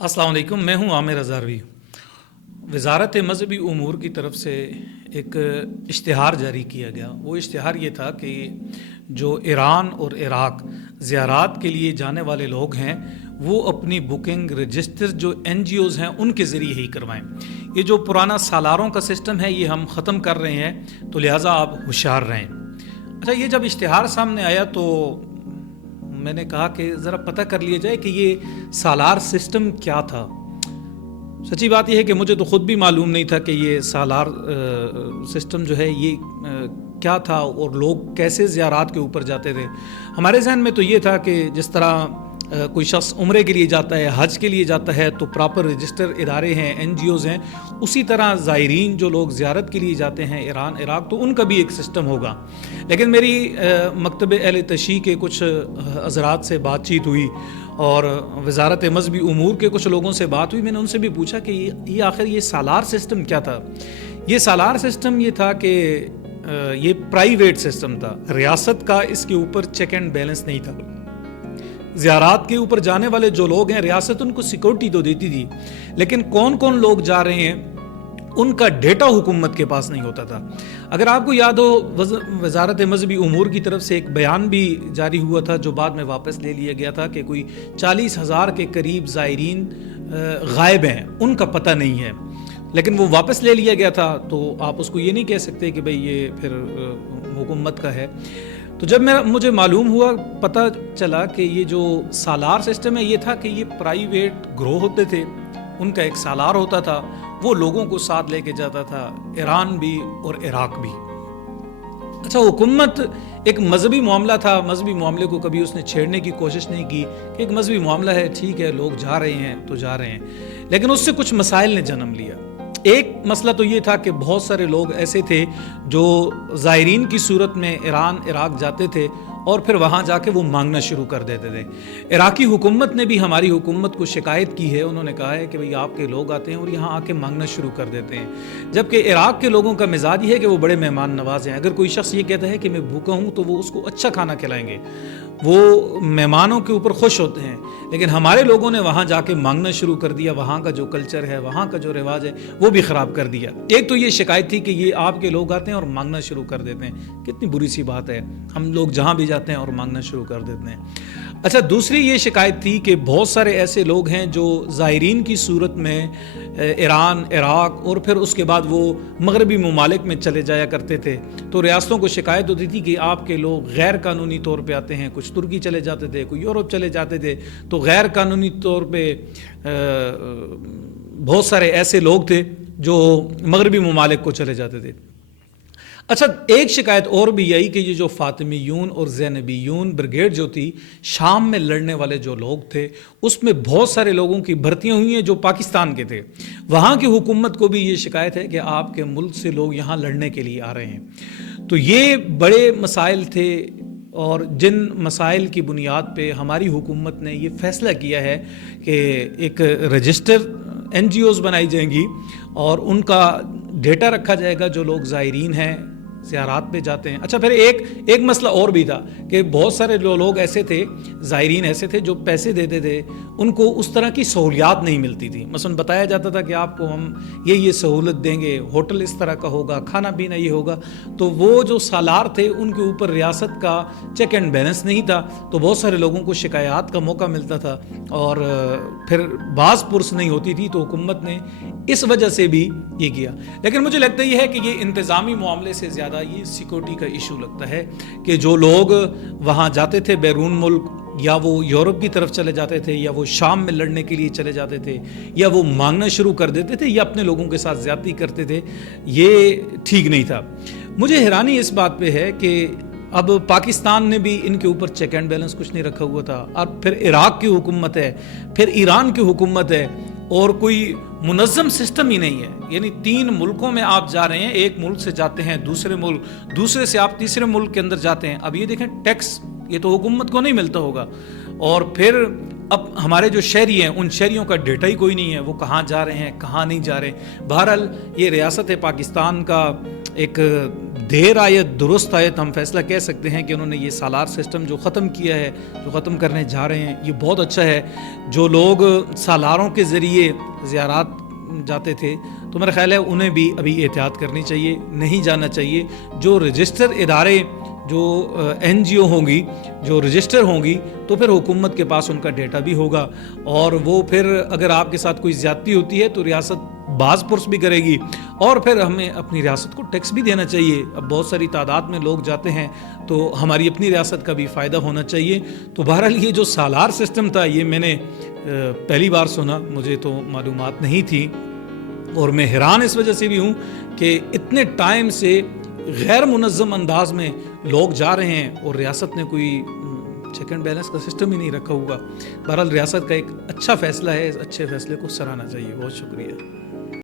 अस्सलाम वालेकुम, मैं हूं आमिर अज़हरवी। वज़ारत मज़हबी उमूर की तरफ से एक इश्तिहार जारी किया गया। वो इश्तिहार ये था कि जो ईरान और इराक़ ज़ियारात के लिए जाने वाले लोग हैं वो अपनी बुकिंग रजिस्टर जो NGOs हैं उनके ज़रिए ही करवाएं। ये जो पुराना सालारों का सिस्टम है ये हम ख़त्म कर रहे हैं, तो लिहाजा आप होशियार रहें। अच्छा, ये जब इश्तिहार सामने आया तो मैंने कहा कि ज़रा पता कर लिया जाए कि ये सालार सिस्टम क्या था। सच्ची बात यह है कि मुझे तो ख़ुद भी मालूम नहीं था कि ये सालार सिस्टम जो है ये क्या था और लोग कैसे ज़ियारात के ऊपर जाते थे। हमारे जहन में तो ये था कि जिस तरह कोई शख्स उम्रे के लिए जाता है, हज के लिए जाता है, तो प्रॉपर रजिस्टर इदारे हैं, NGOs हैं, उसी तरह ज़ायरीन जो लोग ज़ियारत के लिए जाते हैं ईरान इराक़, तो उनका भी एक सिस्टम होगा। लेकिन मेरी मकतब अहले तशरीह के कुछ हज़रात से बातचीत हुई और वज़ारत मज़हबी उमूर के कुछ लोगों से बात हुई। मैंने उनसे भी पूछा कि ये आखिर ये सालार सिस्टम क्या था। ये सालार सिस्टम ये था कि ये प्राइवेट सिस्टम था, रियासत का इसके ऊपर चेक एंड बैलेंस नहीं था। ज़ियारात के ऊपर जाने वाले जो लोग हैं रियासत उनको सिक्योरिटी तो देती थी, लेकिन कौन कौन लोग जा रहे हैं उनका डेटा हुकूमत के पास नहीं होता था। अगर आपको याद हो, वज़ारत मज़हबी उमूर की तरफ से एक बयान भी जारी हुआ था जो बाद में वापस ले लिया गया था कि कोई 40,000 के करीब ज़ायरीन गायब हैं, उनका पता नहीं है, लेकिन वो वापस ले लिया गया था। तो आप उसको ये नहीं कह सकते कि भाई ये फिर हुकूमत का है। तो जब मुझे मालूम हुआ, पता चला कि ये जो सालार सिस्टम है ये था कि ये प्राइवेट ग्रोह होते थे, उनका एक सालार होता था, वो लोगों को साथ लेके जाता था, ईरान भी और इराक़ भी। अच्छा, हुकूमत एक मजहबी मामला था, मजहबी मामले को कभी उसने छेड़ने की कोशिश नहीं की कि एक मजहबी मामला है, ठीक है, लोग जा रहे हैं तो जा रहे हैं, लेकिन उससे कुछ मसाइल ने जन्म लिया। एक मसला तो ये था कि बहुत सारे लोग ऐसे थे जो ज़ायरीन की सूरत में ईरान इराक़ जाते थे और फिर वहाँ जाके वो मांगना शुरू कर देते थे। इराक़ी हुकूमत ने भी हमारी हुकूमत को शिकायत की है, उन्होंने कहा है कि भाई आपके लोग आते हैं और यहाँ आके मांगना शुरू कर देते हैं, जबकि इराक़ के लोगों का मिजाज ये है कि वो बड़े मेहमान नवाज हैं। अगर कोई शख्स ये कहता है कि मैं भूखा हूँ तो वो उसको अच्छा खाना खिलाएंगे, वो मेहमानों के ऊपर खुश होते हैं। लेकिन हमारे लोगों ने वहाँ जाके मांगना शुरू कर दिया, वहाँ का जो कल्चर है, वहाँ का जो रिवाज है वो भी ख़राब कर दिया। एक तो ये शिकायत थी कि ये आपके लोग आते हैं और मांगना शुरू कर देते हैं, कितनी बुरी सी बात है, हम लोग जहाँ भी जाते हैं और मांगना शुरू कर देते हैं। अच्छा, दूसरी ये शिकायत थी कि बहुत सारे ऐसे लोग हैं जो ज़ायरीन की सूरत में ईरान इराक़ और फिर उसके बाद वो मगरबी ममालिक में चले जाया करते थे, तो रियासतों को शिकायत होती थी कि आपके लोग गैर कानूनी तौर पे आते हैं। कुछ तुर्की चले जाते थे, कोई यूरोप चले जाते थे, तो गैर कानूनी तौर पे बहुत सारे ऐसे लोग थे जो मगरबी ममालिक को चले जाते थे। अच्छा, एक शिकायत और भी आई कि ये जो फातिमीयून और ज़ैनबीयून ब्रिगेड जो थी, शाम में लड़ने वाले जो लोग थे, उसमें बहुत सारे लोगों की भर्तियां हुई हैं जो पाकिस्तान के थे। वहाँ की हुकूमत को भी ये शिकायत है कि आपके मुल्क से लोग यहाँ लड़ने के लिए आ रहे हैं। तो ये बड़े मसाइल थे और जिन मसाइल की बुनियाद पे हमारी हुकूमत ने ये फ़ैसला किया है कि एक रजिस्टर NGOs बनाई जाएंगी और उनका डेटा रखा जाएगा जो लोग ज़ायरीन हैं, ज़ियारात पे जाते हैं। अच्छा, फिर एक मसला और भी था कि बहुत सारे लोग ऐसे थे, ज़ायरीन ऐसे थे जो पैसे देते थे, उनको उस तरह की सहूलियात नहीं मिलती थी। मसलन बताया जाता था कि आपको हम ये सहूलत देंगे, होटल इस तरह का होगा, खाना पीना ये होगा, तो वो जो सालार थे उनके ऊपर रियासत का चेक एंड बैलेंस नहीं था, तो बहुत सारे लोगों को शिकायत का मौका मिलता था और फिर बाज़ पुरस नहीं होती थी, तो हुकूमत ने इस वजह से भी ये किया। लेकिन मुझे लगता ये है कि ये इंतज़ामी मामले से ज़्यादा ये सिक्योरिटी का इशू लगता है कि जो लोग वहाँ जाते थे बैरून मुल्क, या वो यूरोप की तरफ चले जाते थे, या वो शाम में लड़ने के लिए चले जाते थे, या वो मांगना शुरू कर देते थे, या अपने लोगों के साथ ज़्यादती करते थे, ये ठीक नहीं था। मुझे हैरानी इस बात पे है कि अब पाकिस्तान ने भी इनके ऊपर चेक एंड बैलेंस कुछ नहीं रखा हुआ था, और फिर इराक़ की हुकूमत है, फिर ईरान की हुकूमत है, और कोई मुनज़्ज़म सिस्टम ही नहीं है। यानी 3 मुल्कों में आप जा रहे हैं, एक मुल्क से जाते हैं दूसरे मुल्क, दूसरे से आप तीसरे मुल्क के अंदर जाते हैं। अब ये देखें, टैक्स ये तो हुकूमत को नहीं मिलता होगा, और फिर अब हमारे जो शहरी हैं उन शहरियों का डेटा ही कोई नहीं है, वो कहाँ जा रहे हैं, कहाँ नहीं जा रहे। बहरहाल ये रियासत पाकिस्तान का ایک دیر آئے درست آئے تو ہم فیصلہ کہہ سکتے ہیں کہ انہوں نے یہ سالار سسٹم جو ختم کیا ہے، جو ختم کرنے جا رہے ہیں، یہ بہت اچھا ہے۔ جو لوگ سالاروں کے ذریعے زیارات جاتے تھے تو میرا خیال ہے انہیں بھی ابھی احتیاط کرنی چاہیے، نہیں جانا چاہیے۔ جو رجسٹر ادارے، جو این جی او ہوں گی، جو رجسٹر ہوں گی، تو پھر حکومت کے پاس ان کا ڈیٹا بھی ہوگا، اور وہ پھر اگر آپ کے ساتھ کوئی زیادتی ہوتی ہے تو ریاست باز پرس بھی کرے گی، اور پھر ہمیں اپنی ریاست کو ٹیکس بھی دینا چاہیے۔ اب بہت ساری تعداد میں لوگ جاتے ہیں تو ہماری اپنی ریاست کا بھی فائدہ ہونا چاہیے۔ تو بہرحال یہ جو سالار سسٹم تھا یہ میں نے پہلی بار سنا، مجھے تو معلومات نہیں تھی، اور میں حیران اس وجہ سے بھی ہوں کہ اتنے ٹائم سے غیر منظم انداز میں لوگ جا رہے ہیں اور ریاست نے کوئی چیک اینڈ بیلنس کا سسٹم ہی نہیں رکھا ہوگا۔ بہرحال ریاست کا ایک اچھا فیصلہ ہے، اس اچھے فیصلے کو سراہنا چاہیے۔ بہت شکریہ۔